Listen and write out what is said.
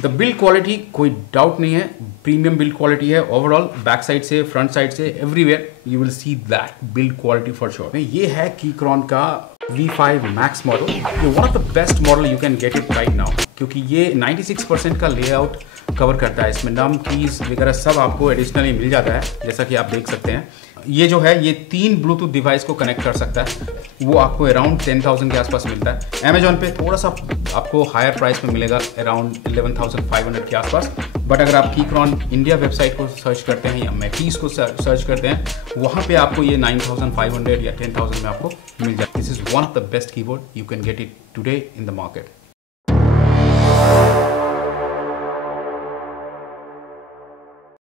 The build quality कोई doubt नहीं है, प्रीमियम बिल्ड क्वालिटी है ओवरऑल, बैक साइड से फ्रंट साइड से everywhere you will see that build quality for sure. ये है कीक्रॉन का V5 Max मॉडल। ये one of the best model you can get it right now, क्योंकि ये 96% का लेआउट कवर करता है। इसमें नम कीज वगैरह सब आपको एडिशनली मिल जाता है, जैसा कि आप देख सकते हैं। ये जो है ये 3 ब्लूटूथ डिवाइस को कनेक्ट कर सकता है, वो आपको अराउंड 10,000 के आसपास मिलता है। अमेजॉन पे थोड़ा सा आपको हायर प्राइस में मिलेगा, अराउंड 11,500 के आसपास। बट अगर आप कीक्रॉन इंडिया वेबसाइट को सर्च करते हैं या मैकीज को सर्च करते हैं, वहाँ पे आपको ये 9,500 या 10,000 में आपको मिल जाए। This is one of the best keyboard, you can get it today in the market.